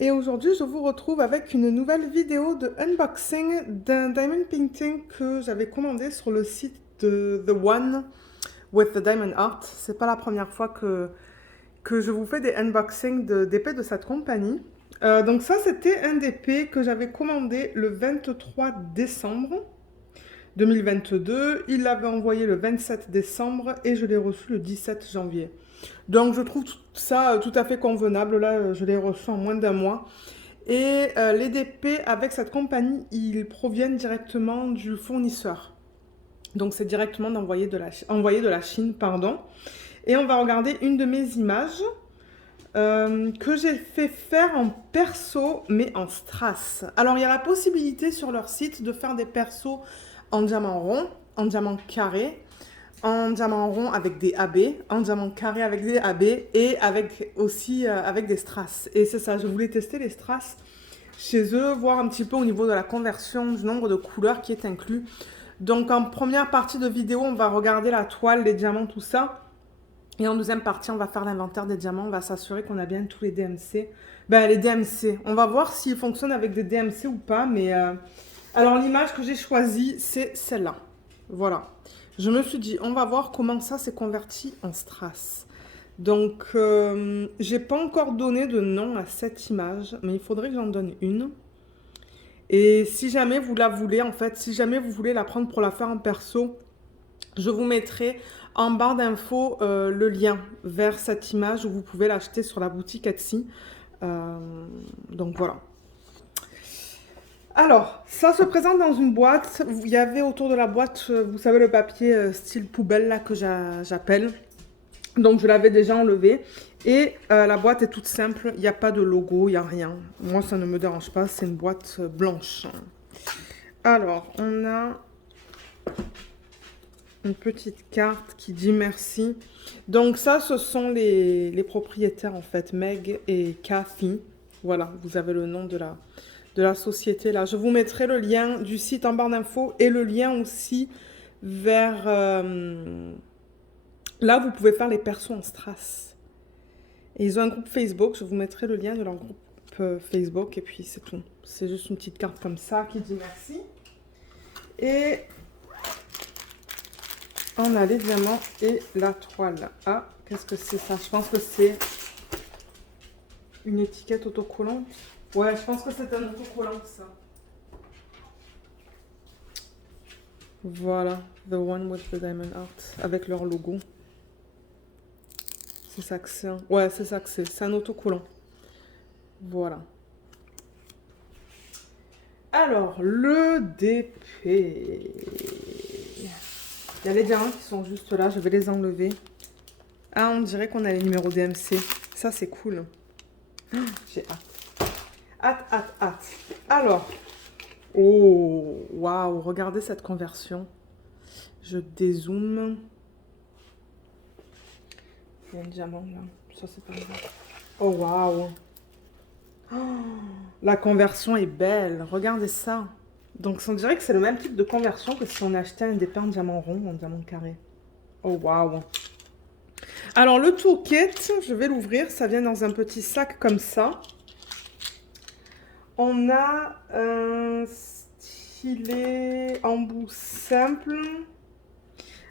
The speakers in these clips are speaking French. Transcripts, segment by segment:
et aujourd'hui je vous retrouve avec une nouvelle vidéo de unboxing d'un diamond painting que j'avais commandé sur le site de The One with the Diamond Art. C'est pas la première fois que je vous fais des unboxings d'épées de cette compagnie. Donc ça c'était un d'épée que j'avais commandé le 23 décembre 2022. Il l'avait envoyé le 27 décembre et je l'ai reçu le 17 janvier. Donc je trouve ça tout à fait convenable. Là, je l'ai reçu en moins d'un mois. Et les DP avec cette compagnie, ils proviennent directement du fournisseur. Donc c'est directement envoyé de la Chine, pardon. Et on va regarder une de mes images que j'ai fait faire en perso, mais en strass. Alors il y a la possibilité sur leur site de faire des persos en diamant rond, en diamant carré, en diamant rond avec des AB, en diamant carré avec des AB et avec aussi avec des strass. Et c'est ça, je voulais tester les strass chez eux, voir un petit peu au niveau de la conversion du nombre de couleurs qui est inclus. Donc en première partie de vidéo, on va regarder la toile, les diamants, tout ça. Et en deuxième partie, on va faire l'inventaire des diamants, on va s'assurer qu'on a bien tous les DMC. Ben les DMC, on va voir s'ils fonctionnent avec des DMC ou pas, mais... Alors l'image que j'ai choisie, c'est celle-là. Voilà. Je me suis dit, on va voir comment ça s'est converti en strass. Donc, j'ai pas encore donné de nom à cette image, mais il faudrait que j'en donne une. Et si jamais vous la voulez, en fait, si jamais vous voulez la prendre pour la faire en perso, je vous mettrai en barre d'infos le lien vers cette image où vous pouvez l'acheter sur la boutique Etsy. Donc voilà. Alors, ça se présente dans une boîte. Il y avait autour de la boîte, vous savez, le papier style poubelle là que j'appelle. Donc je l'avais déjà enlevé. Et la boîte est toute simple, il n'y a pas de logo, il n'y a rien. Moi ça ne me dérange pas, c'est une boîte blanche. Alors on a une petite carte qui dit merci. Donc ça ce sont les propriétaires en fait, Meg et Kathy. Voilà, vous avez le nom de la société là. Je vous mettrai le lien du site en barre d'infos et le lien aussi vers... là vous pouvez faire les persos en strass. Et ils ont un groupe Facebook, je vous mettrai le lien de leur groupe Facebook et puis c'est tout. C'est juste une petite carte comme ça qui dit merci. Et on a les diamants et la toile. Ah, qu'est-ce que c'est ça? Je pense que c'est une étiquette autocollante. Ouais, je pense que c'est un autocollant ça. Voilà, The One with the Diamond Art avec leur logo. C'est ça que c'est. Ouais, c'est ça que c'est. C'est un autocollant. Voilà. Alors, le DP. Il y a les diamants qui sont juste là. Je vais les enlever. Ah, on dirait qu'on a les numéros DMC. Ça, c'est cool. J'ai hâte. Hâte, hâte, hâte. Alors. Oh, waouh. Regardez cette conversion. Je dézoome. Il y a un diamant là. Ça, c'est pas grave. Oh, waouh. Oh, la conversion est belle. Regardez ça. Donc, on dirait que c'est le même type de conversion que si on achetait un DP en diamant rond ou en diamant carré. Oh, waouh. Alors, le toolkit, je vais l'ouvrir. Ça vient dans un petit sac comme ça. On a un stylet embout simple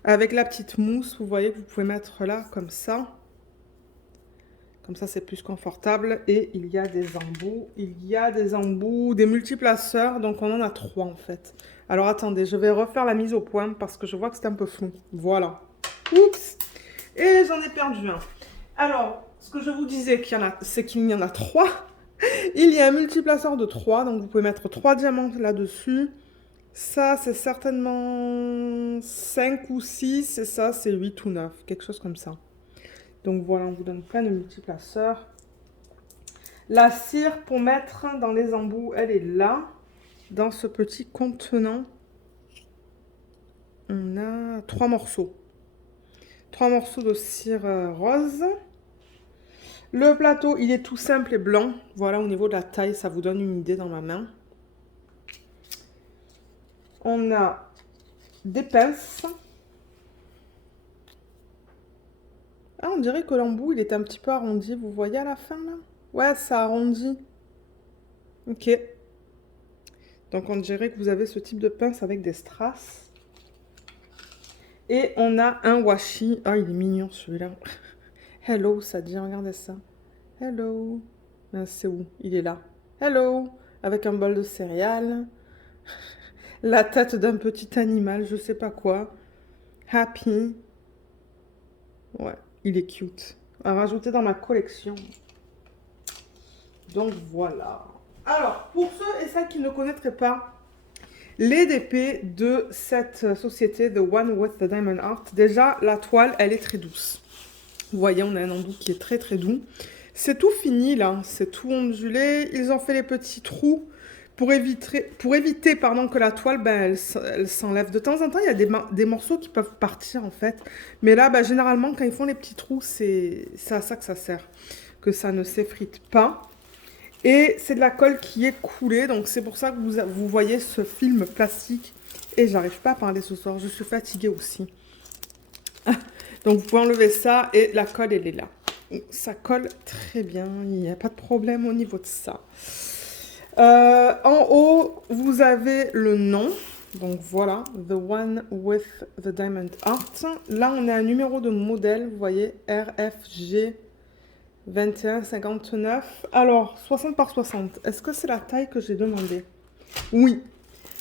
avec la petite mousse. Vous voyez que vous pouvez mettre là comme ça. Comme ça, c'est plus confortable. Et il y a des embouts. Il y a des embouts, des multiplaceurs. Donc, on en a 3 en fait. Alors, attendez, je vais refaire la mise au point parce que je vois que c'est un peu flou. Voilà. Oups. Et j'en ai perdu un. Alors, ce que je vous disais, c'est qu'il y en a 3. Il y a un multiplaceur de 3. Donc, vous pouvez mettre 3 diamants là-dessus. Ça, c'est certainement 5 ou 6. Et ça, c'est 8 ou 9. Quelque chose comme ça. Donc voilà, on vous donne plein de multiplaceurs. La cire pour mettre dans les embouts, elle est là, dans ce petit contenant. On a 3 morceaux. 3 morceaux de cire rose. Le plateau, il est tout simple et blanc. Voilà, au niveau de la taille, ça vous donne une idée dans ma main. On a des pinces. Ah, on dirait que l'embout, il est un petit peu arrondi. Vous voyez à la fin, là? Ouais, ça arrondit. Ok. Donc on dirait que vous avez ce type de pince avec des strass. Et on a un washi. Ah, il est mignon celui-là. Hello, ça dit, regardez ça. Hello. C'est où? Il est là. Hello. Avec un bol de céréales. La tête d'un petit animal, je sais pas quoi. Happy. Ouais, il est cute. À rajouter dans ma collection. Donc voilà. Alors, pour ceux et celles qui ne connaîtraient pas les DP de cette société, The One with the Diamond Art, déjà, la toile, elle est très douce. Vous voyez, on a un enduit qui est très très doux. C'est tout fini là, c'est tout ondulé. Ils ont fait les petits trous pour éviter pardon, que la toile elle s'enlève. De temps en temps, il y a des morceaux qui peuvent partir en fait. Mais là, généralement, quand ils font les petits trous, c'est à ça que ça sert. Que ça ne s'effrite pas. Et c'est de la colle qui est coulée, donc c'est pour ça que vous voyez ce film plastique. Et j'arrive pas à parler ce soir, je suis fatiguée aussi. Donc vous pouvez enlever ça et la colle elle est là. Ça colle très bien, il n'y a pas de problème au niveau de ça. En haut, vous avez le nom. Donc voilà, The One with the Diamond Art. Là, on a un numéro de modèle, vous voyez, RFG 2159. Alors, 60 par 60, est-ce que c'est la taille que j'ai demandé? Oui.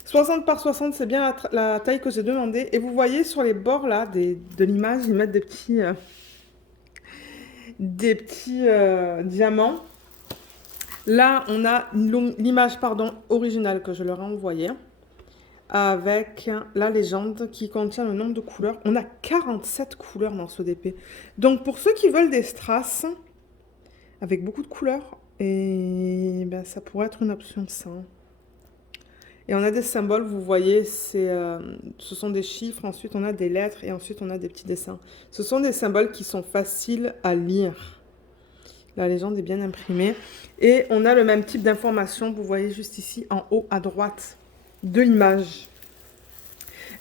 60 par 60, c'est bien la taille que j'ai demandé. Et vous voyez sur les bords là de l'image, ils mettent des petits diamants. Là, on a l'image originale que je leur ai envoyée avec la légende qui contient le nombre de couleurs. On a 47 couleurs dans ce DP. Donc, pour ceux qui veulent des strass avec beaucoup de couleurs, et ça pourrait être une option ça. Et on a des symboles, vous voyez, ce sont des chiffres, ensuite on a des lettres et ensuite on a des petits dessins. Ce sont des symboles qui sont faciles à lire. La légende est bien imprimée. Et on a le même type d'information, vous voyez juste ici en haut à droite de l'image.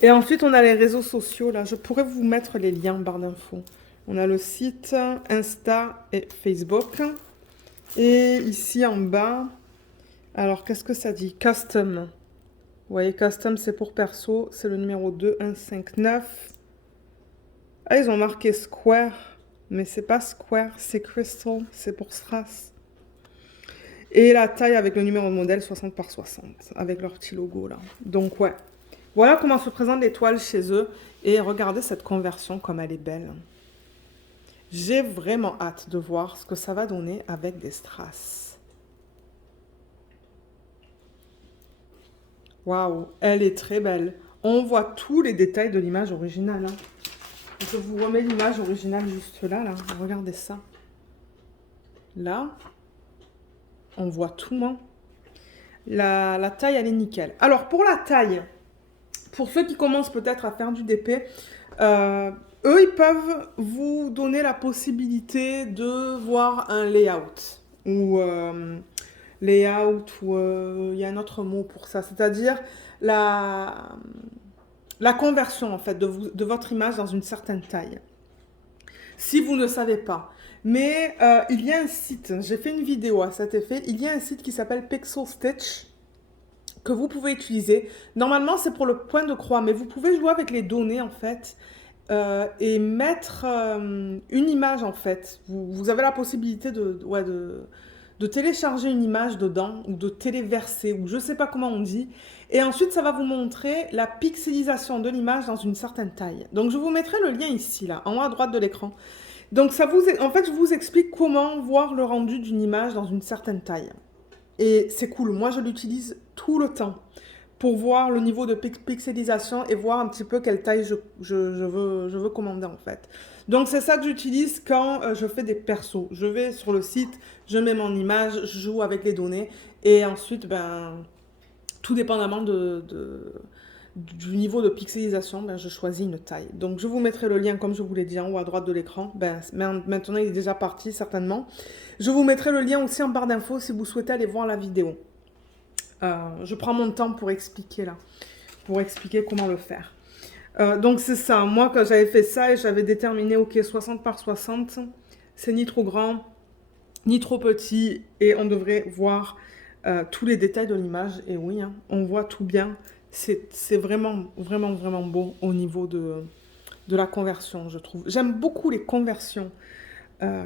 Et ensuite on a les réseaux sociaux, là je pourrais vous mettre les liens en barre d'infos. On a le site, Insta et Facebook. Et ici en bas, alors qu'est-ce que ça dit? Custom. Vous voyez, custom, c'est pour perso. C'est le numéro 2159. Ah, ils ont marqué square. Mais c'est pas square, c'est crystal. C'est pour strass. Et la taille avec le numéro de modèle 60 par 60. Avec leur petit logo là. Donc ouais. Voilà comment se présente l'étoile chez eux. Et regardez cette conversion comme elle est belle. J'ai vraiment hâte de voir ce que ça va donner avec des strass. Waouh, elle est très belle. On voit tous les détails de l'image originale. Hein. Je vous remets l'image originale juste là, là. Regardez ça. Là, on voit tout. Hein. La taille, elle est nickel. Alors, pour la taille, pour ceux qui commencent peut-être à faire du DP, eux, ils peuvent vous donner la possibilité de voir un layout. Ou layout, ou il y a un autre mot pour ça. C'est-à-dire la conversion, en fait, de votre image dans une certaine taille. Si vous ne savez pas. Mais il y a un site, j'ai fait une vidéo à cet effet, il y a un site qui s'appelle Pixel Stitch que vous pouvez utiliser. Normalement, c'est pour le point de croix, mais vous pouvez jouer avec les données, en fait, et mettre une image, en fait. Vous avez la possibilité de télécharger une image dedans, ou de téléverser, ou je ne sais pas comment on dit. Et ensuite, ça va vous montrer la pixelisation de l'image dans une certaine taille. Donc, je vous mettrai le lien ici, là, en haut à droite de l'écran. Donc, en fait, je vous explique comment voir le rendu d'une image dans une certaine taille. Et c'est cool. Moi, je l'utilise tout le temps pour voir le niveau de pixelisation et voir un petit peu quelle taille je veux commander, en fait. Donc, c'est ça que j'utilise quand je fais des persos. Je vais sur le site, je mets mon image, je joue avec les données. Et ensuite, tout dépendamment du niveau de pixelisation, je choisis une taille. Donc, je vous mettrai le lien, comme je vous l'ai dit, en haut à droite de l'écran. Maintenant, il est déjà parti, certainement. Je vous mettrai le lien aussi en barre d'infos si vous souhaitez aller voir la vidéo. Je prends mon temps pour expliquer, là. Pour expliquer comment le faire. Donc, c'est ça. Moi, quand j'avais fait ça et j'avais déterminé, ok, 60 par 60, c'est ni trop grand, ni trop petit. Et on devrait voir tous les détails de l'image. Et oui, hein, on voit tout bien. C'est vraiment, vraiment, vraiment beau au niveau de la conversion, je trouve. J'aime beaucoup les conversions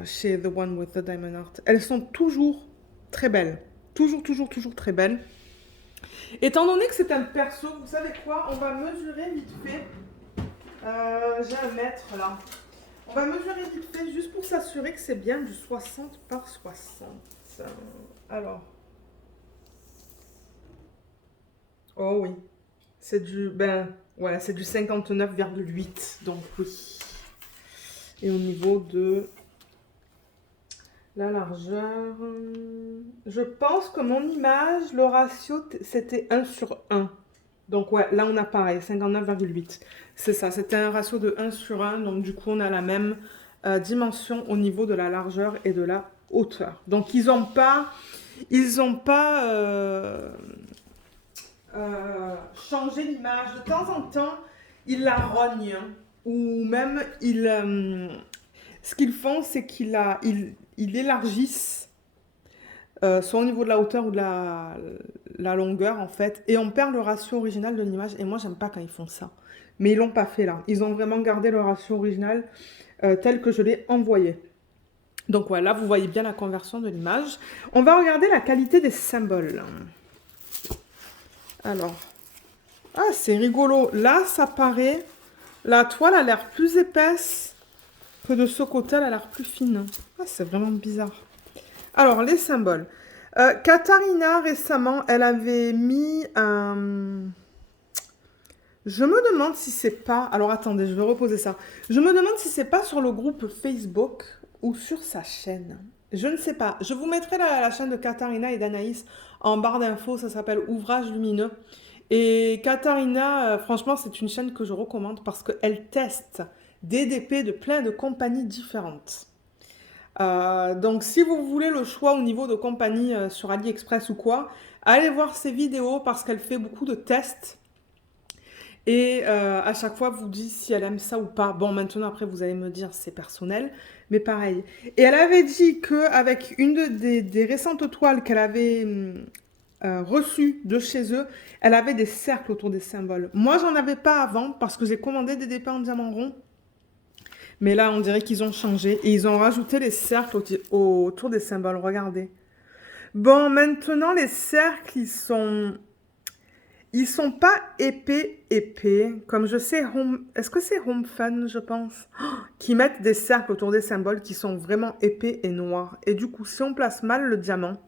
chez The One with the Diamond Art. Elles sont toujours très belles. Toujours, toujours, toujours très belles. Étant donné que c'est un perso, vous savez quoi? On va mesurer vite fait. J'ai un mètre là. On va mesurer vite fait juste pour s'assurer que c'est bien du 60 par 60. Alors. Oh oui. C'est du, ouais, c'est du 59,8. Donc oui. Et au niveau de la largeur, je pense que mon image, le ratio, c'était 1/1. Donc ouais, là on a pareil, 59,8. C'est ça, c'était un ratio de 1/1. Donc du coup, on a la même dimension au niveau de la largeur et de la hauteur. Donc ils n'ont pas, changé l'image. De temps en temps, ils la rognent. Ou même, ce qu'ils font, c'est ils élargissent soit au niveau de la hauteur ou de la longueur en fait, et on perd le ratio original de l'image. Et moi, j'aime pas quand ils font ça. Mais ils l'ont pas fait là. Ils ont vraiment gardé le ratio original tel que je l'ai envoyé. Donc voilà, vous voyez bien la conversion de l'image. On va regarder la qualité des symboles. Alors, ah, c'est rigolo. Là, ça paraît, la toile a l'air plus épaisse que de ce côté, elle a l'air plus fine. Ah, c'est vraiment bizarre. Alors, les symboles. Katharina, récemment, elle avait mis un... Je me demande si c'est pas... Alors, attendez, je vais reposer ça. Je me demande si c'est pas sur le groupe Facebook ou sur sa chaîne. Je ne sais pas. Je vous mettrai la chaîne de Katharina et d'Anaïs en barre d'infos. Ça s'appelle Ouvrage Lumineux. Et Katharina, franchement, c'est une chaîne que je recommande parce qu'elle teste des DP de plein de compagnies différentes. Donc si vous voulez le choix au niveau de compagnie sur AliExpress ou quoi, allez voir ses vidéos parce qu'elle fait beaucoup de tests et à chaque fois vous dit si elle aime ça ou pas. Bon, maintenant après vous allez me dire c'est personnel, mais pareil. Et elle avait dit qu'avec une des récentes toiles qu'elle avait reçues de chez eux, elle avait des cercles autour des symboles. Moi j'en avais pas avant parce que j'ai commandé des DP en diamant rond. Mais là, on dirait qu'ils ont changé et ils ont rajouté les cercles autour des symboles. Regardez. Bon, maintenant, les cercles, ils sont pas épais. Comme je sais, est-ce que c'est Home Fun, je pense, qui mettent des cercles autour des symboles qui sont vraiment épais et noirs. Et du coup, si on place mal le diamant,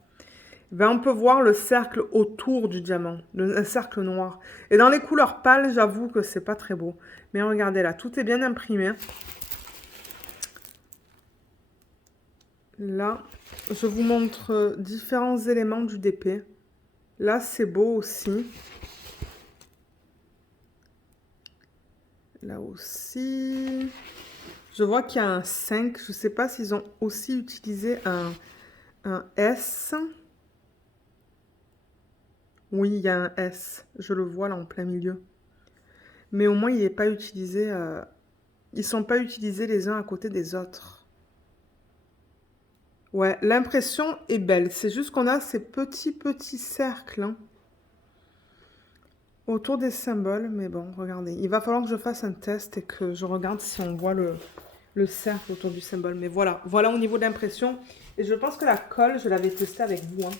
ben on peut voir le cercle autour du diamant, un cercle noir. Et dans les couleurs pâles, j'avoue que c'est pas très beau. Mais regardez là, tout est bien imprimé. Là, je vous montre différents éléments du DP. Là, c'est beau aussi. Là aussi. Je vois qu'il y a un 5. Je ne sais pas s'ils ont aussi utilisé un S. Oui, il y a un S. Je le vois là en plein milieu. Mais au moins, il n'est pas utilisé. Ils ne sont pas utilisés les uns à côté des autres. Ouais, l'impression est belle. C'est juste qu'on a ces petits cercles hein, autour des symboles. Mais bon, regardez. Il va falloir que je fasse un test et que je regarde si on voit le cercle autour du symbole. Mais voilà, voilà au niveau de l'impression. Et je pense que la colle, je l'avais testée avec vous. Hein.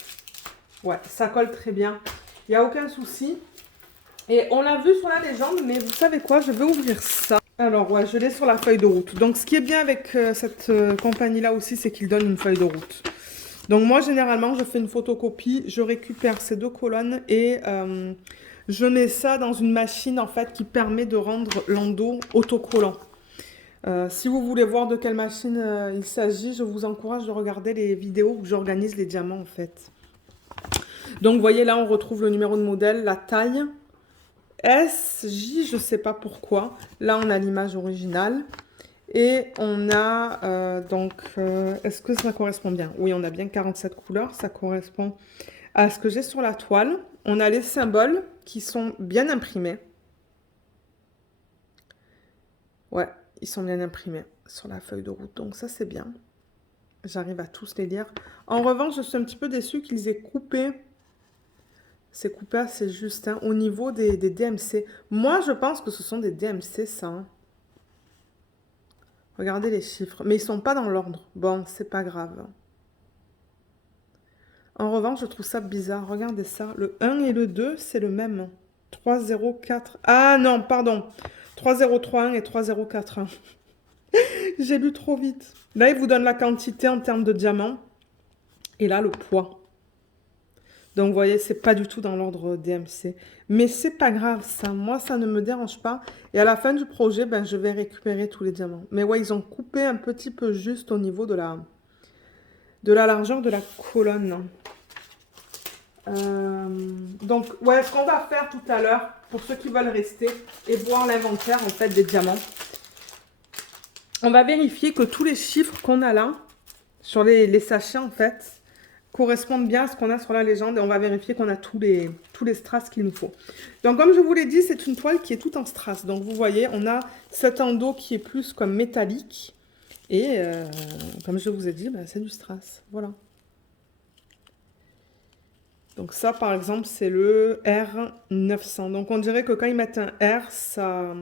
Ouais, ça colle très bien. Il n'y a aucun souci. Et on l'a vu sur la légende, mais vous savez quoi? Je vais ouvrir ça. Alors, ouais, je l'ai sur la feuille de route. Donc, ce qui est bien avec cette compagnie-là aussi, c'est qu'ils donnent une feuille de route. Donc, moi, généralement, je fais une photocopie, je récupère ces deux colonnes et je mets ça dans une machine, en fait, qui permet de rendre l'endos autocollant. Si vous voulez voir de quelle machine il s'agit, je vous encourage de regarder les vidéos où j'organise les diamants, en fait. Donc, vous voyez, là, on retrouve le numéro de modèle, la taille. SJ, je ne sais pas pourquoi. Là, on a l'image originale. Et on a, est-ce que ça correspond bien? Oui, on a bien 47 couleurs. Ça correspond à ce que j'ai sur la toile. On a les symboles qui sont bien imprimés. Ouais, ils sont bien imprimés sur la feuille de route. Donc ça, c'est bien. J'arrive à tous les lire. En revanche, je suis un petit peu déçue qu'ils aient coupé C'est coupé assez juste, hein, au niveau des DMC. Moi, je pense que ce sont des DMC, ça. Hein. Regardez les chiffres. Mais ils sont pas dans l'ordre. Bon, c'est pas grave. En revanche, je trouve ça bizarre. Regardez ça. Le 1 et le 2, c'est le même. 304. Ah non, pardon. 3031 et 3041. J'ai lu trop vite. Là, il vous donne la quantité en termes de diamants. Et là, le poids. Donc, vous voyez, c'est pas du tout dans l'ordre DMC. Mais c'est pas grave, ça. Moi, ça ne me dérange pas. Et à la fin du projet, ben, je vais récupérer tous les diamants. Mais ouais, ils ont coupé un petit peu juste au niveau de la largeur de la colonne. Donc, ouais, ce qu'on va faire tout à l'heure, pour ceux qui veulent rester et voir l'inventaire, en fait, des diamants, on va vérifier que tous les chiffres qu'on a là, sur les sachets, en fait, correspondent bien à ce qu'on a sur la légende. Et on va vérifier qu'on a tous les strass qu'il nous faut. Donc, comme je vous l'ai dit, c'est une toile qui est toute en strass. Donc, vous voyez, on a cet endos qui est plus comme métallique. Et, comme je vous ai dit, bah, c'est du strass. Voilà. Donc ça, par exemple, c'est le R900. Donc on dirait que quand ils mettent un R, ah,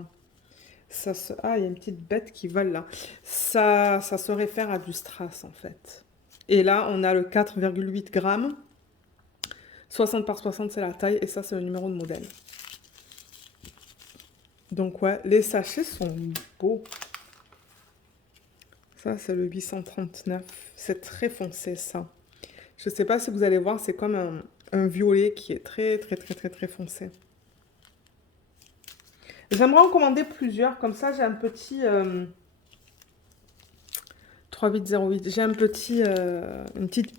il y a une petite bête qui vole là. Ça se réfère à du strass, en fait. Et là, on a le 4,8 grammes. 60 par 60, c'est la taille. Et ça, c'est le numéro de modèle. Donc ouais, les sachets sont beaux. Ça, c'est le 839. C'est très foncé, ça. Je ne sais pas si vous allez voir, c'est comme un violet qui est très, très, très, très, très foncé. J'aimerais en commander plusieurs. Comme ça, j'ai un petit... 3808. J'ai un petit... une petite...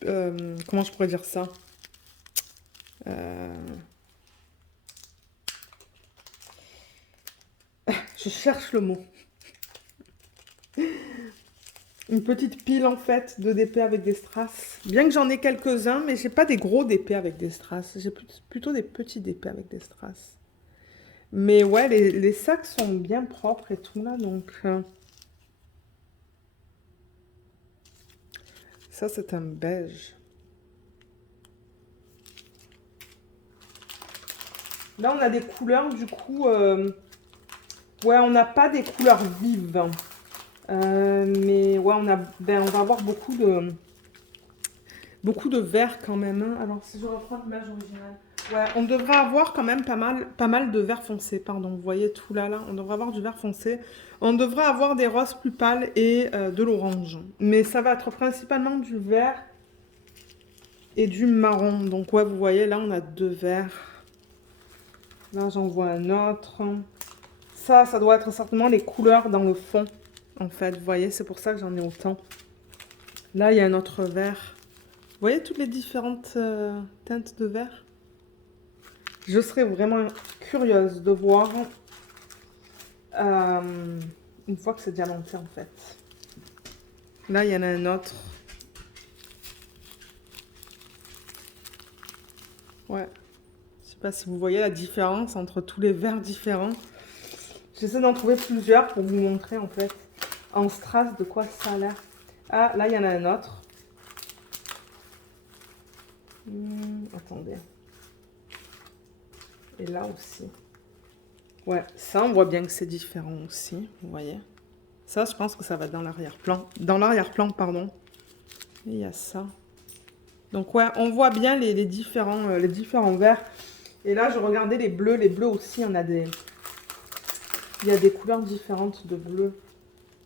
comment je pourrais dire ça? Je cherche le mot. Une petite pile, en fait, de DP avec des strass. Bien que j'en ai quelques-uns, mais j'ai pas des gros DP avec des strass. J'ai plutôt des petits DP avec des strass. Mais ouais, les sacs sont bien propres et tout, là, donc... Ça, c'est un beige. Là, on a des couleurs, du coup... Ouais, on n'a pas des couleurs vives. Mais ouais, on va avoir beaucoup de vert quand même. Hein. Alors, si je reprends l'image originale. Ouais, on devrait avoir quand même pas mal de vert foncé. Pardon, vous voyez tout là. On devrait avoir du vert foncé. On devrait avoir des roses plus pâles et de l'orange. Mais ça va être principalement du vert et du marron. Donc ouais, vous voyez, là, on a 2 verts. Là, j'en vois un autre. Ça doit être certainement les couleurs dans le fond. En fait, vous voyez, c'est pour ça que j'en ai autant. Là, il y a un autre vert. Vous voyez toutes les différentes teintes de vert? Je serais vraiment curieuse de voir une fois que c'est diamanté, en fait. Là, il y en a un autre. Ouais. Je sais pas si vous voyez la différence entre tous les verts différents. J'essaie d'en trouver plusieurs pour vous montrer, en fait, en strass de quoi ça a l'air. Ah, là, il y en a un autre. Attendez. Et là aussi. Ouais, ça, on voit bien que c'est différent aussi, vous voyez. Ça, je pense que ça va dans l'arrière-plan. Dans l'arrière-plan, pardon. Et il y a ça. Donc, ouais, on voit bien les différents verts. Et là, je regardais les bleus. Les bleus aussi, il y a des couleurs différentes de bleu.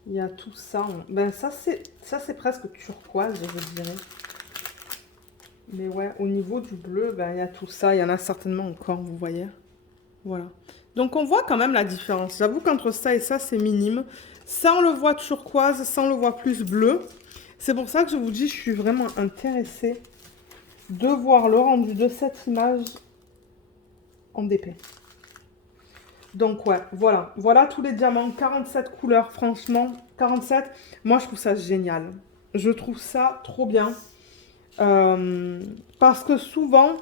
Il y a tout ça. Ben, ça, c'est presque turquoise, je dirais. Mais ouais, au niveau du bleu, ben, il y a tout ça. Il y en a certainement encore, vous voyez. Voilà. Donc, on voit quand même la différence. J'avoue qu'entre ça et ça, c'est minime. Ça, on le voit turquoise. Ça, on le voit plus bleu. C'est pour ça que je vous dis, je suis vraiment intéressée de voir le rendu de cette image en DP. Donc, ouais, voilà. Voilà tous les diamants. 47 couleurs, franchement. 47. Moi, je trouve ça génial. Je trouve ça trop bien. Parce que souvent,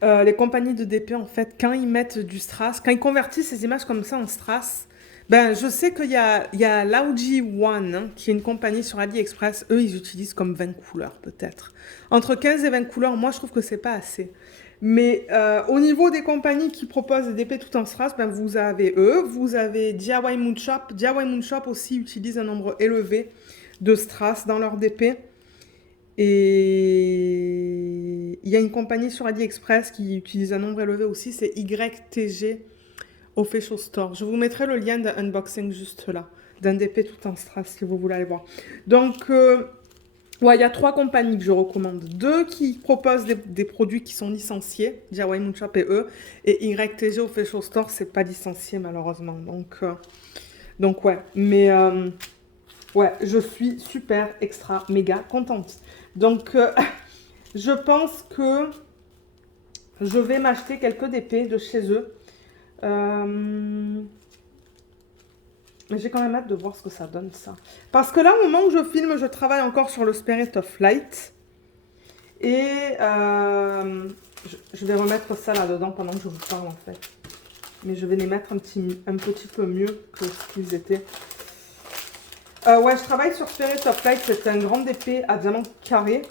les compagnies de DP, en fait, quand ils mettent du strass, quand ils convertissent ces images comme ça en strass, Ben, je sais qu'il y a Laoji One, hein, qui est une compagnie sur AliExpress. Eux, ils utilisent comme 20 couleurs, peut-être. Entre 15 et 20 couleurs, moi, je trouve que c'est pas assez. Mais au niveau des compagnies qui proposent des DP tout en strass, ben, vous avez eux, vous avez DIY Moon Shop. DIY Moon Shop aussi utilise un nombre élevé de strass dans leur DP. Et il y a une compagnie sur AliExpress qui utilise un nombre élevé aussi, c'est YTG Official Store. Je vous mettrai le lien d'un unboxing juste là, d'un DP tout en strass si vous voulez aller voir. Donc, ouais, il y a 3 compagnies que je recommande. 2 qui proposent des produits qui sont licenciés, DIY Moonshop et eux, et YTG Official Store, c'est pas licencié malheureusement. Donc ouais, mais ouais, je suis super, extra, méga contente. Donc, je pense que je vais m'acheter quelques DP de chez eux. Mais j'ai quand même hâte de voir ce que ça donne, ça. Parce que là, au moment où je filme, je travaille encore sur le Spirit of Light. Et je vais remettre ça là-dedans pendant que je vous parle, en fait. Mais je vais les mettre un petit peu mieux que ce qu'ils étaient. Ouais, je travaille sur Spirit of Light. C'est un grand épée à diamant carré.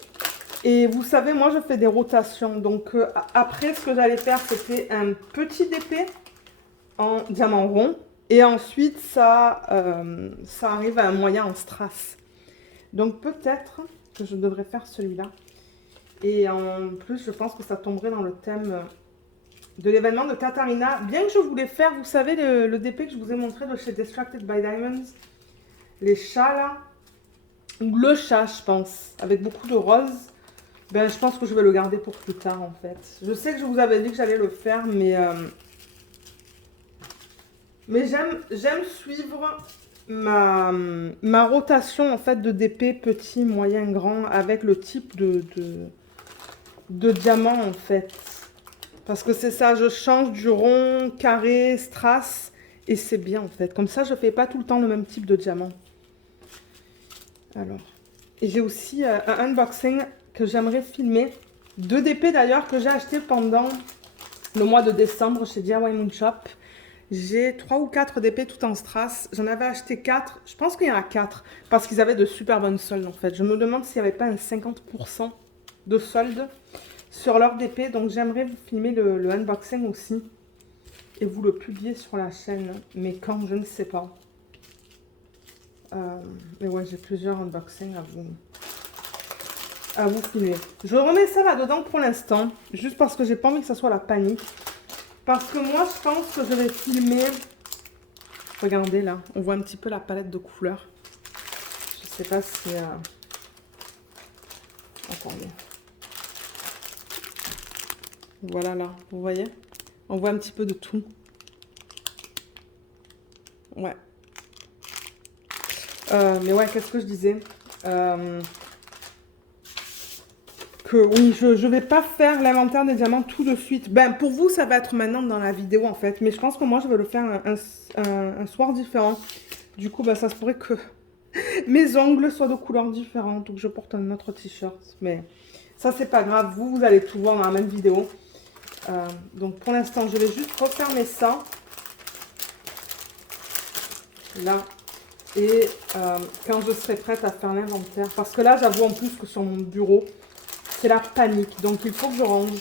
Et vous savez, moi, je fais des rotations. Donc, après, ce que j'allais faire, c'était un petit épée en diamant rond. Et ensuite, ça arrive à un moyen en strass. Donc, peut-être que je devrais faire celui-là. Et en plus, je pense que ça tomberait dans le thème de l'événement de Katarina. Bien que je voulais faire, vous savez, le DP que je vous ai montré de chez Distracted by Diamonds. Les chats, là. Ou le chat, je pense. Avec beaucoup de rose. Ben, je pense que je vais le garder pour plus tard, en fait. Je sais que je vous avais dit que j'allais le faire, mais j'aime suivre ma rotation, en fait, de DP petit, moyen, grand, avec le type de diamant, en fait. Parce que c'est ça, je change du rond, carré, strass, et c'est bien, en fait. Comme ça, je ne fais pas tout le temps le même type de diamant. Alors, et j'ai aussi un unboxing que j'aimerais filmer. 2 DP, d'ailleurs, que j'ai acheté pendant le mois de décembre chez DIY Moon Shop. J'ai 3 ou 4 DP tout en strass. J'en avais acheté 4. Je pense qu'il y en a 4 parce qu'ils avaient de super bonnes soldes, en fait. Je me demande s'il n'y avait pas un 50% de solde sur leur DP. Donc, j'aimerais vous filmer le unboxing aussi et vous le publier sur la chaîne. Mais quand, je ne sais pas. Mais ouais, j'ai plusieurs unboxings à vous filmer. Je remets ça là-dedans pour l'instant, juste parce que j'ai pas envie que ça soit la panique. Parce que moi, je pense que je vais filmer... Regardez là, on voit un petit peu la palette de couleurs. Je sais pas si... Attendez. Voilà là, vous voyez? On voit un petit peu de tout. Ouais. Mais ouais, qu'est-ce que je disais? Que oui, je vais pas faire l'inventaire des diamants tout de suite. Ben, pour vous, ça va être maintenant dans la vidéo, en fait. Mais je pense que moi, je vais le faire un soir différent. Du coup, ben, ça se pourrait que mes ongles soient de couleurs différentes ou que je porte un autre t-shirt. Mais ça, c'est pas grave. Vous allez tout voir dans la même vidéo. Donc, pour l'instant, je vais juste refermer ça. Là. Et quand je serai prête à faire l'inventaire. Parce que là, j'avoue en plus que sur mon bureau, c'est la panique. Donc, il faut que je range.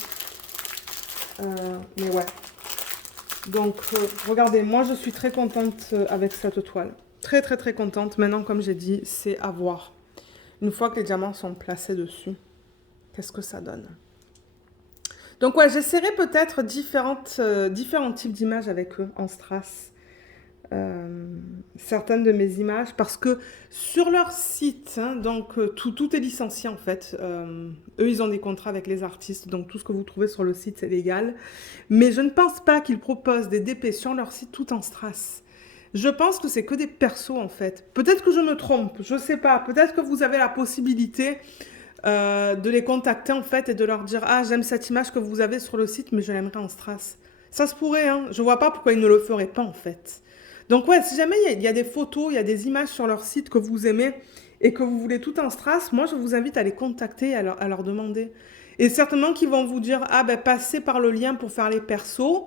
Mais ouais. Donc, regardez, moi, je suis très contente avec cette toile. Très, très, très contente. Maintenant, comme j'ai dit, c'est à voir. Une fois que les diamants sont placés dessus, qu'est-ce que ça donne? Donc, ouais, j'essaierai peut-être différents types d'images avec eux en strass. Certaines de mes images parce que sur leur site, hein, donc tout est licencié en fait. Eux, ils ont des contrats avec les artistes, donc tout ce que vous trouvez sur le site, c'est légal. Mais je ne pense pas qu'ils proposent des DP sur leur site tout en strass. Je pense que c'est que des persos en fait. Peut-être que je me trompe, je sais pas. Peut-être que vous avez la possibilité de les contacter en fait et de leur dire ah j'aime cette image que vous avez sur le site, mais je l'aimerais en strass. Ça se pourrait, hein. Je vois pas pourquoi ils ne le feraient pas en fait. Donc ouais, si jamais il y a des photos, il y a des images sur leur site que vous aimez et que vous voulez tout en strass, moi je vous invite à les contacter et à leur demander. Et certainement qu'ils vont vous dire, ah ben passez par le lien pour faire les persos.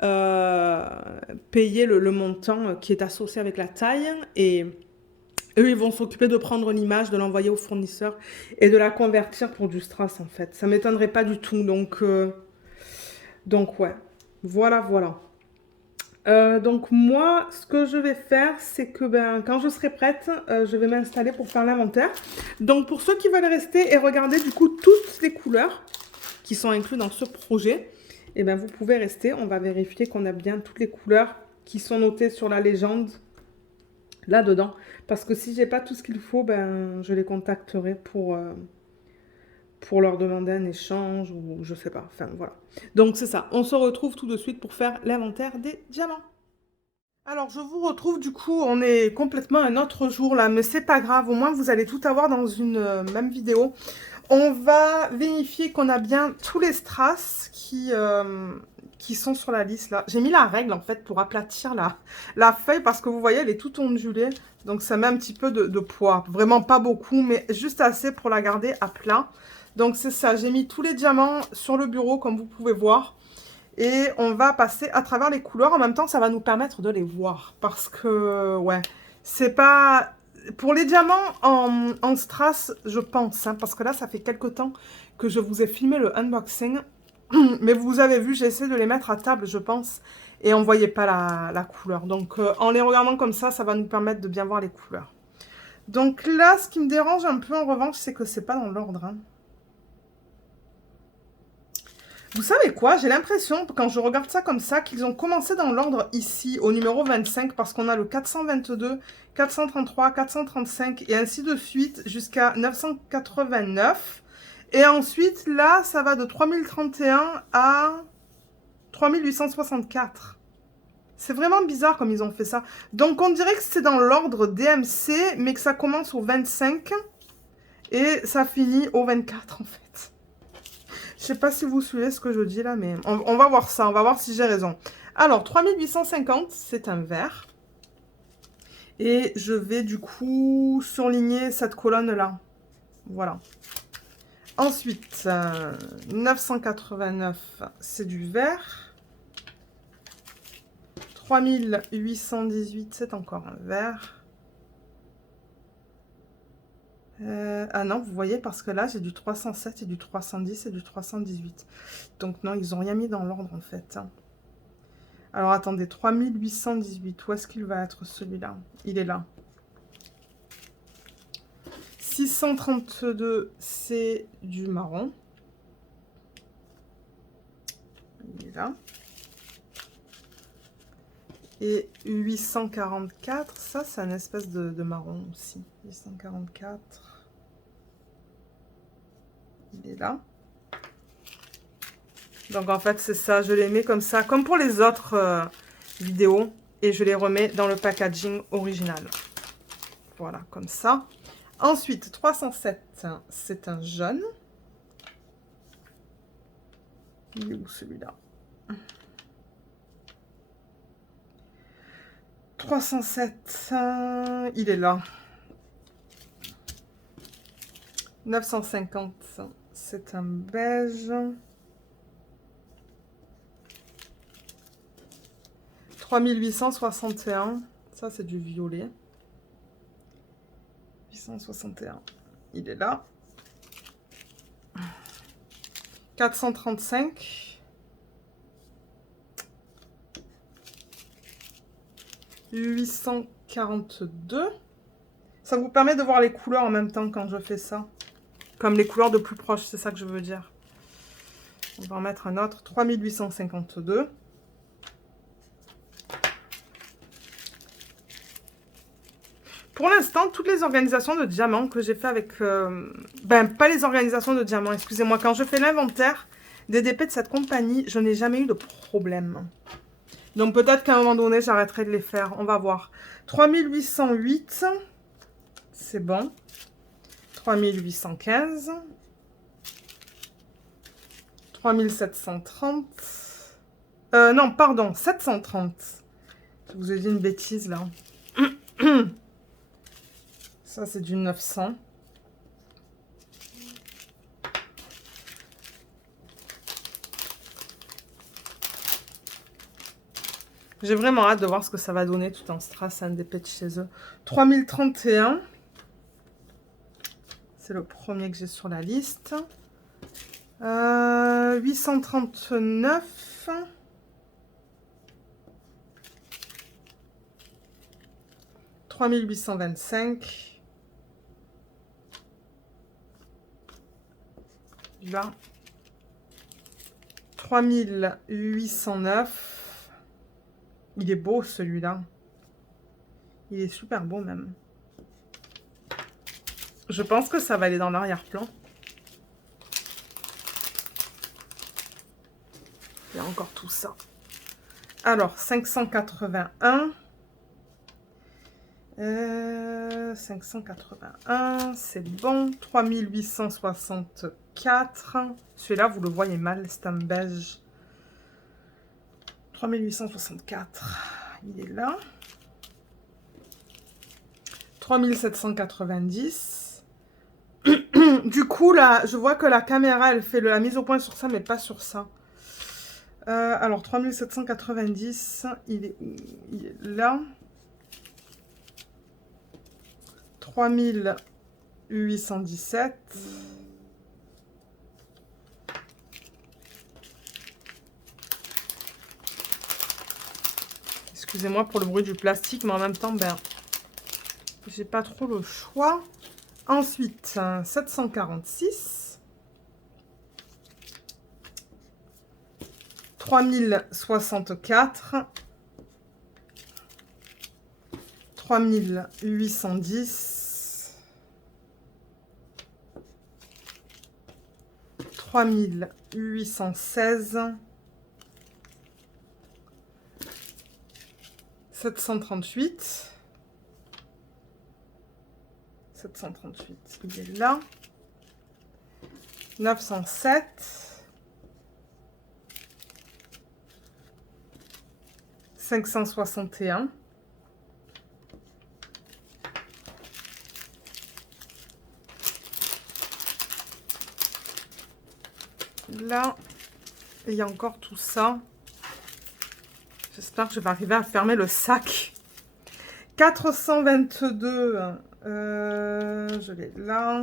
payer le montant qui est associé avec la taille et eux, ils vont s'occuper de prendre l'image, de l'envoyer au fournisseur et de la convertir pour du strass en fait. Ça m'étonnerait pas du tout. Donc ouais, voilà, voilà. Donc moi, ce que je vais faire, c'est que ben, quand je serai prête, je vais m'installer pour faire l'inventaire. Donc pour ceux qui veulent rester et regarder du coup toutes les couleurs qui sont incluses dans ce projet, eh ben, vous pouvez rester. On va vérifier qu'on a bien toutes les couleurs qui sont notées sur la légende là-dedans. Parce que si j'ai pas tout ce qu'il faut, ben, je les contacterai pour leur demander un échange ou je sais pas. Enfin, voilà. Donc, c'est ça. On se retrouve tout de suite pour faire l'inventaire des diamants. Alors, je vous retrouve du coup, on est complètement un autre jour là, mais c'est pas grave. Au moins, vous allez tout avoir dans une même vidéo. On va vérifier qu'on a bien tous les strass qui sont sur la liste là. J'ai mis la règle en fait pour aplatir la feuille parce que vous voyez, elle est toute ondulée. Donc ça met un petit peu de poids. Vraiment pas beaucoup, mais juste assez pour la garder à plat. Donc c'est ça, j'ai mis tous les diamants sur le bureau comme vous pouvez voir. Et on va passer à travers les couleurs. En même temps, ça va nous permettre de les voir. Parce que, ouais, c'est pas... Pour les diamants en strass, je pense, hein, parce que là, ça fait quelques temps que je vous ai filmé le unboxing. Mais vous avez vu, j'ai essayé de les mettre à table, je pense. Et on ne voyait pas la couleur. Donc, en les regardant comme ça va nous permettre de bien voir les couleurs. Donc là, ce qui me dérange un peu, en revanche, c'est que c'est pas dans l'ordre, hein. Vous savez quoi? J'ai l'impression, quand je regarde ça comme ça, qu'ils ont commencé dans l'ordre ici, au numéro 25, parce qu'on a le 422, 433, 435, et ainsi de suite, jusqu'à 989. Et ensuite, là, ça va de 3031 à 3864. C'est vraiment bizarre comme ils ont fait ça. Donc, on dirait que c'est dans l'ordre DMC, mais que ça commence au 25, et ça finit au 24, en fait. Je sais pas si vous suivez ce que je dis là, mais on va voir ça. On va voir si j'ai raison. Alors, 3850, c'est un vert. Et je vais du coup surligner cette colonne-là. Voilà. Ensuite, 989, c'est du vert. 3818, c'est encore un vert. Ah non, vous voyez, parce que là, j'ai du 307 et du 310 et du 318. Donc non, ils n'ont rien mis dans l'ordre, en fait, hein. Alors, attendez, 3818, où est-ce qu'il va être, celui-là? Il est là. 632, c'est du marron. Il est là. Et 844, ça, c'est un espèce de marron aussi. 844. Il est là. Donc en fait c'est ça, je les mets comme ça, comme pour les autres vidéos. Et je les remets dans le packaging original. Voilà, comme ça. Ensuite, 307, c'est un jaune. Il est où celui-là? 307, il est là. 950, c'est un beige. 3861, ça c'est du violet. 861, il est là. 435. 842. Ça vous permet de voir les couleurs en même temps quand je fais ça. Comme les couleurs de plus proche, c'est ça que je veux dire. On va en mettre un autre. 3852. Pour l'instant, toutes les organisations de diamants que j'ai fait avec... pas les organisations de diamants, excusez-moi. Quand je fais l'inventaire des DP de cette compagnie, je n'ai jamais eu de problème. Donc peut-être qu'à un moment donné, j'arrêterai de les faire. On va voir. 3808. C'est bon. 3815. 3730. Non, pardon, 730. Je vous ai dit une bêtise là. Ça, c'est du 900. J'ai vraiment hâte de voir ce que ça va donner tout en strass and épée de chez eux. 3031. C'est le premier que j'ai sur la liste. 839. 3825. Là. 3809. Il est beau celui-là. Il est super beau même. Je pense que ça va aller dans l'arrière-plan. Il y a encore tout ça. Alors, 581. 581, c'est bon. 3864. Celui-là, vous le voyez mal, c'est un beige. 3864, il est là. 3790. Du coup, là, je vois que la caméra, elle fait la mise au point sur ça, mais pas sur ça. Alors, 3790, il est où? Il est là. 3817. Excusez-moi pour le bruit du plastique, mais en même temps, ben, j'ai pas trop le choix. Ensuite, 746. 3064. 3810. 3816. 738. 738, il est là. 907. 561. Là, il y a encore tout ça. J'espère que je vais arriver à fermer le sac. 422, je l'ai là.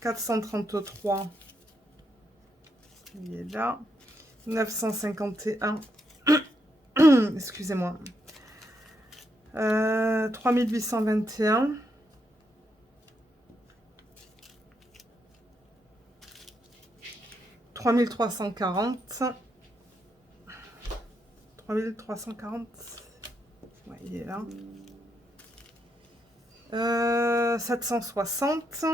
433, il est là. 951, excusez-moi. 3821. 3340. 3340. Ouais, il est là. 760.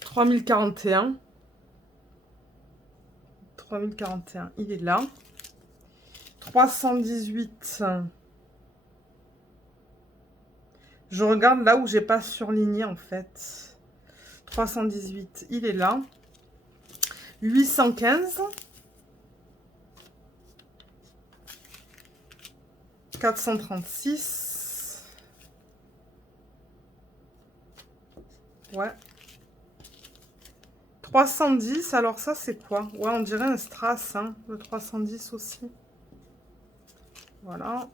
3041. 3041, il est là. 318. Je regarde là où j'ai pas surligné en fait. 318, il est là. 815. 436. Ouais. 310, alors ça c'est quoi? Ouais, on dirait un strass, hein, le 310 aussi. Voilà.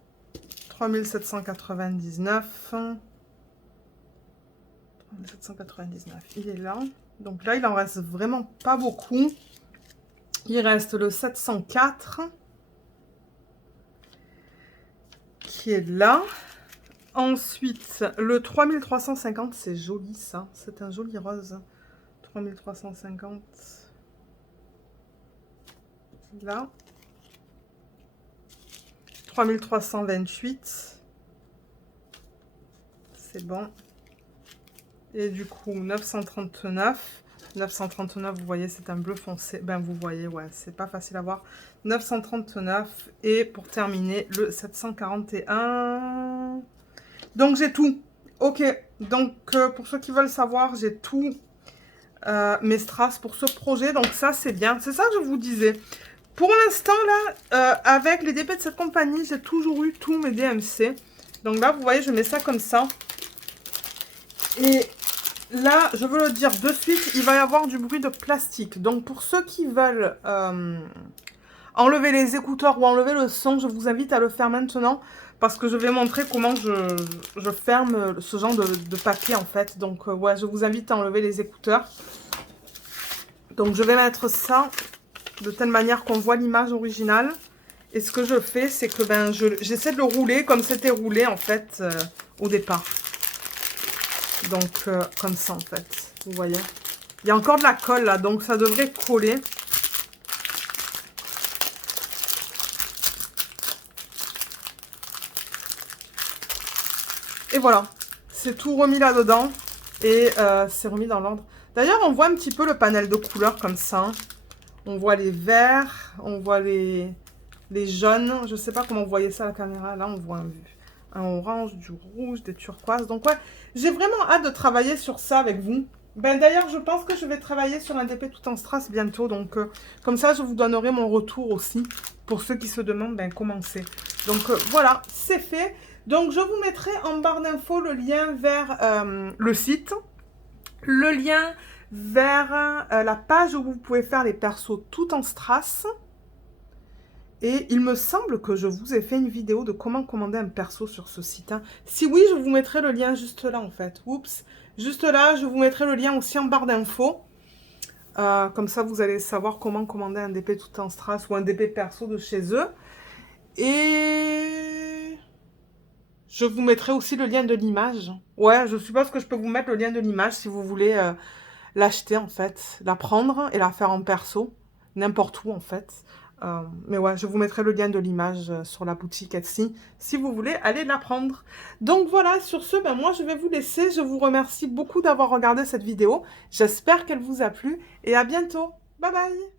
3799. 3799, il est là. Donc là, il en reste vraiment pas beaucoup. Il reste le 704. Qui est là. Ensuite, le 3350, c'est joli ça. C'est un joli rose. 3350. Là. 3328. C'est bon. Et du coup, 939. 939, vous voyez, c'est un bleu foncé. Ben, vous voyez, ouais, c'est pas facile à voir. 939. Et pour terminer, le 741. Donc, j'ai tout. Ok. Donc, pour ceux qui veulent savoir, j'ai tout mes strass pour ce projet. Donc, ça, c'est bien. C'est ça que je vous disais. Pour l'instant, là, avec les DP de cette compagnie, j'ai toujours eu tous mes DMC. Donc là, vous voyez, je mets ça comme ça. Et là, je veux le dire de suite, il va y avoir du bruit de plastique. Donc, pour ceux qui veulent enlever les écouteurs ou enlever le son, je vous invite à le faire maintenant. Parce que je vais montrer comment je ferme ce genre de papier, en fait. Donc, ouais, je vous invite à enlever les écouteurs. Donc, je vais mettre ça de telle manière qu'on voit l'image originale. Et ce que je fais, c'est que ben, j'essaie de le rouler comme c'était roulé, en fait, au départ. Donc, comme ça, en fait. Vous voyez. Il y a encore de la colle, là, donc ça devrait coller. Et voilà. C'est tout remis là-dedans. Et c'est remis dans l'ordre. D'ailleurs, on voit un petit peu le panel de couleurs comme ça. Hein. On voit les verts, on voit les jaunes. Je ne sais pas comment vous voyez ça à la caméra. Là, on voit un orange, du rouge, des turquoises. Donc, ouais, j'ai vraiment hâte de travailler sur ça avec vous. Ben, d'ailleurs, je pense que je vais travailler sur un DP tout en strass bientôt. Donc, comme ça, je vous donnerai mon retour aussi. Pour ceux qui se demandent ben, comment c'est. Donc, voilà, c'est fait. Donc, je vous mettrai en barre d'infos le lien vers le site. Le lien vers la page où vous pouvez faire les persos tout en strass. Et il me semble que je vous ai fait une vidéo de comment commander un perso sur ce site. Hein. Si oui, je vous mettrai le lien juste là en fait. Oups. Juste là, je vous mettrai le lien aussi en barre d'infos. Comme ça, vous allez savoir comment commander un DP tout en strass ou un DP perso de chez eux. Et je vous mettrai aussi le lien de l'image. Ouais, je suppose que je peux vous mettre le lien de l'image si vous voulez l'acheter en fait. La prendre et la faire en perso. N'importe où en fait. Mais ouais, je vous mettrai le lien de l'image sur la boutique Etsy si vous voulez aller la prendre. Donc voilà, sur ce, ben moi je vais vous laisser. Je vous remercie beaucoup d'avoir regardé cette vidéo. J'espère qu'elle vous a plu et à bientôt. Bye bye!